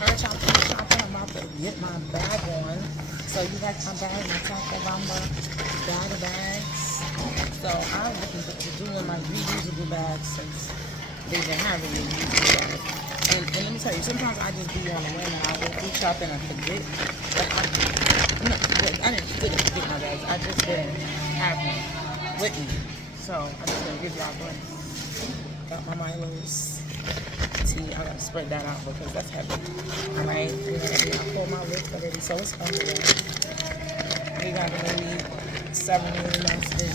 I'm about to get my bag on. So you like my bag, my Taco Bamba bags. So I'm looking to doing my reusable bags since they've been having reusable bags. And let me tell you, sometimes I just be on the whim and I go food shopping and forget. But I didn't forget my bags. I just didn't have them with me. So I'm just gonna give y'all one. Got my Milo's tea. I gotta spread that out because that's heavy. Alright, I pulled my list already, so it's under there. We got maybe 7 minutes in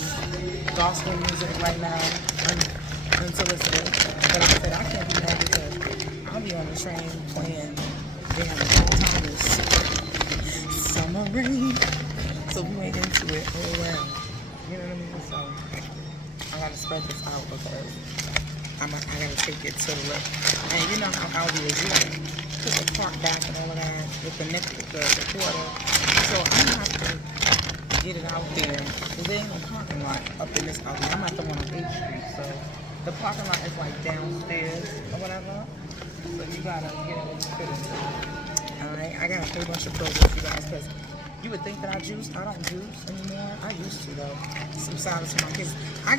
gospel music right now unsolicited. But like I said, I can't be mad because I'll be on the train playing damn Thomas Summer Rain. So we ain't into it. Oh well. You know what I mean? So I gotta spread this out because I gotta take it to the left. And you know how ALDI is, you gotta put the cart back and all of that with the nickel, the quarter. So I'm gonna have to get it out there. Because there ain't no parking lot up in this ALDI. I'm at the one on 8th Street. So the parking lot is like downstairs or whatever. So you gotta get it fitted. Alright, I got a whole bunch of produce, you guys, because you would think that I juice. I don't juice anymore. I used to though. Some salads for my kids. I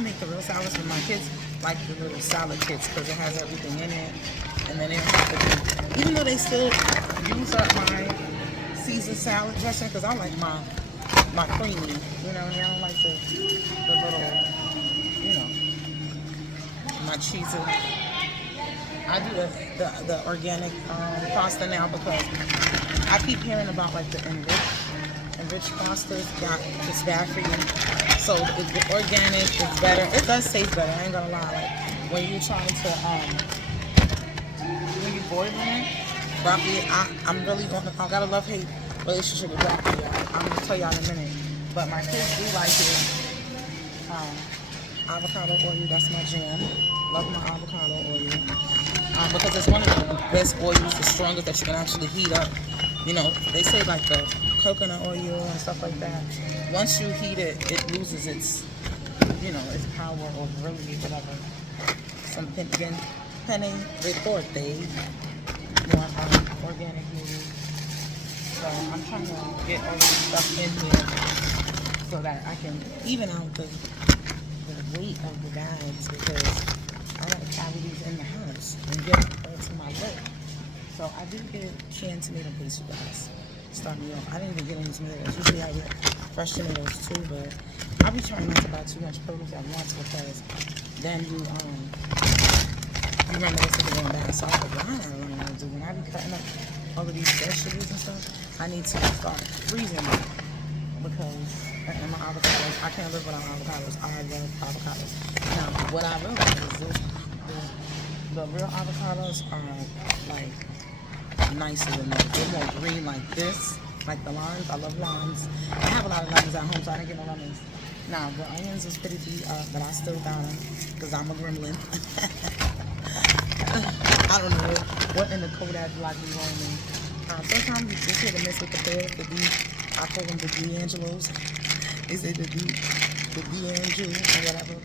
make the real salads for my kids, like the little salad kits, because it has everything in it. And then they don't have to do, even though they still use up my Caesar salad dressing, because I like my creamy. You know, I don't like the little, you know, my cheesy. I do the organic pasta now because I keep hearing about like the enriched pastas. It's bad for you. So the organic is better. It does taste better. I ain't gonna lie. Like when you're trying to when you're boiling it, broccoli. I'm really I got a love-hate relationship with broccoli. I'm gonna tell y'all in a minute. But my kids do like it. Avocado oil, that's my jam. Love my avocado oil. Because it's one of the best oils, the strongest that you can actually heat up. You know, they say like the coconut oil and stuff like that. Once you heat it, it loses its, you know, its power or really whatever. Some penne ritorte, more organic noodles. So I'm trying to get all this stuff in here so that I can even out the weight of the bags because I don't carry these in the house and get it to my work. So I do get canned tomato paste, you guys. Start me off. I didn't even get any tomatoes. Usually I get fresh tomatoes too, but I'll be trying not to buy too much produce at once because then you remember this is going bad. So I was like, I don't know what to do. When I be cutting up all of these vegetables and stuff, I need to start freezing them because and my avocados, I can't live without avocados. I love avocados. Now, what I realized is the real avocados are like nicer than those. They're more green like this, like the limes. I love limes. I have a lot of lemons at home, so I didn't get no lemons. Now, the onions was pretty beat up, but I still got them because I'm a gremlin. I don't know what in the Kodak block be on me. Sometimes you just hit a miss with the pears, I call them the D'Angelos. They say the D'Angelo or whatever.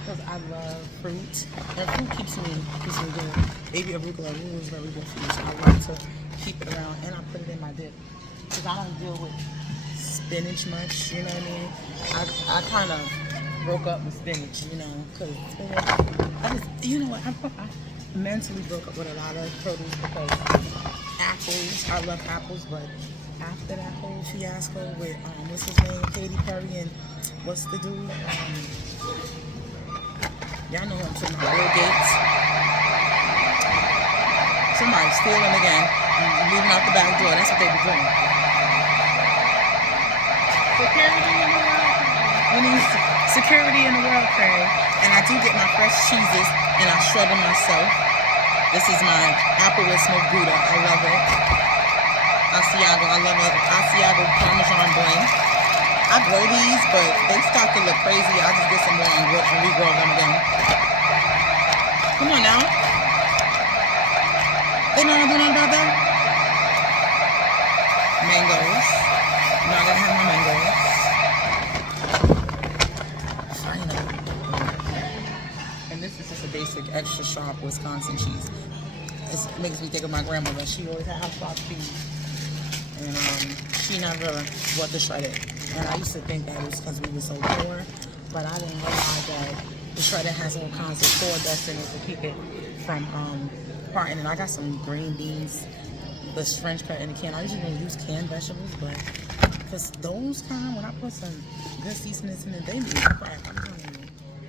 Because I love fruit. And fruit keeps me good. Baby arugula is very good for you. So I like to keep it around and I put it in my dip. Because I don't deal with spinach much, you know what I mean? I kind of broke up with spinach, you know, because you know what, I mentally broke up with a lot of produce because apples, I love apples, but after that whole fiasco with, what's his name, Katy Perry and what's the dude, y'all know who I'm talking about, Bill Gates. Somebody's stealing again, leaving out the back door, that's what they be doing. Security in the world, we need security in the world, Craig. And I do get my fresh cheeses and I shred them myself. This is my apple with smoked Gouda. I love it. Asiago. I love an Asiago Parmesan blend. I grow these, but they start to look crazy. I just get some more and regrow them again. Come on now. They know I'm doing about that? Mangoes. You know I gotta have my mangoes. And this is just a basic extra sharp Wisconsin cheese. it makes me think of my grandmother. She always had hot sauce peas, and she never bought the shredded. And I used to think that was because we were so poor, but I didn't realize that the shredded has all kinds of sawdust in it to keep it from parting. And I got some green beans, this French cut in the can. I usually don't use canned vegetables, but because those kind, when I put some good seasonings in it, they be crack. I'm telling you.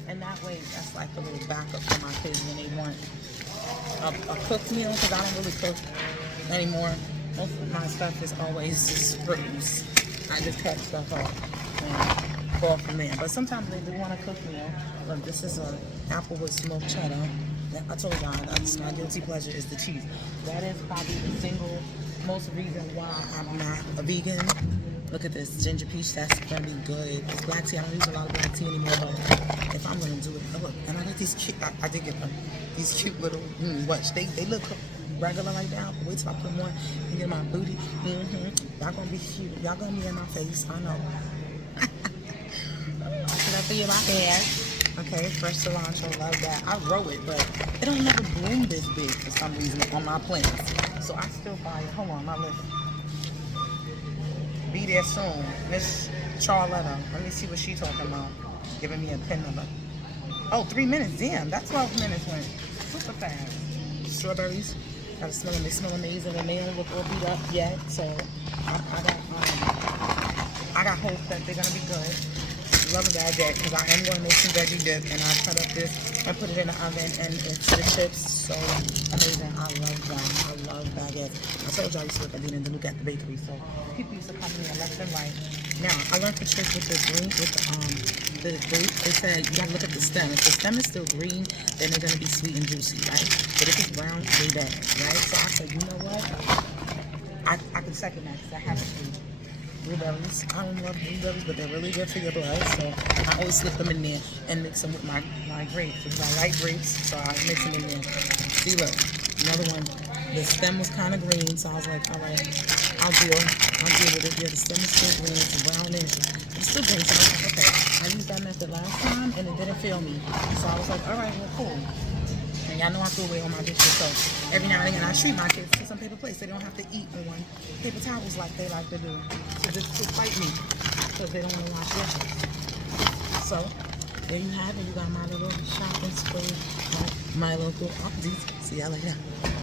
And that way, that's like a little backup for my kids when they want a cooked meal, because I don't really cook anymore. Most of my stuff is always just produce. I just cut stuff up and go from there. But sometimes they do want a cooked meal. Look, this is a applewood smoked cheddar. I told y'all, that's my guilty pleasure is the cheese. That is probably the single most reason why I'm not a vegan. Look at this ginger peach. That's gonna be good. It's black tea. I don't use a lot of black tea anymore, but if I'm gonna do it, oh, look. And I got these cute. I did get them. These cute little watch. They look regular like that. Wait till I put them on and get my booty. Y'all gonna be cute. Y'all gonna be in my face. I know. Should I feel my hair? Okay, fresh cilantro, love that. I grow it, but it don't never bloom this big for some reason on my plants. So I still buy it. Hold on, my list. Be there soon. Miss Charlotta. Let me see what she's talking about. Giving me a pin number. Oh, 3 minutes. Damn, that 12 minutes went super fast. Strawberries. Gotta smell them. They smell amazing and they don't look all beat up yet. So I got hope that they're gonna be good. Love a baguette because I am going to make some veggie dip, and I cut up this and put it in the oven, and it's the chips so amazing. I love them. I love baguettes. I told y'all I used to look at the look at the bakery, so people used to come in left and right. Now I learned the trick with the green, with the grape. They said you gotta look at the stem. If the stem is still green, then they're gonna be sweet and juicy, right? But if it's brown, they bad, right? So I said, you know what? I can second that because I haven't seen blueberries. I don't love blueberries, but they're really good for your blood. So I always slip them in there and mix them with my grapes because I like grapes. So I mix them in there. See, look, another one. The stem was kind of green, so I was like, all right, I'll deal with it. Yeah, the stem is still green, it's brownish. It's still green, so I was like, okay. I used that method last time and it didn't fail me. So I was like, all right, well, cool. And y'all know I throw away all my dishes, so every now and again I treat my kids to some paper plates. They don't have to eat on paper towels like they like to do. So just to fight me because they don't want to wash dishes. So there you have it. You got my little shopping spree, my local updates. See y'all later.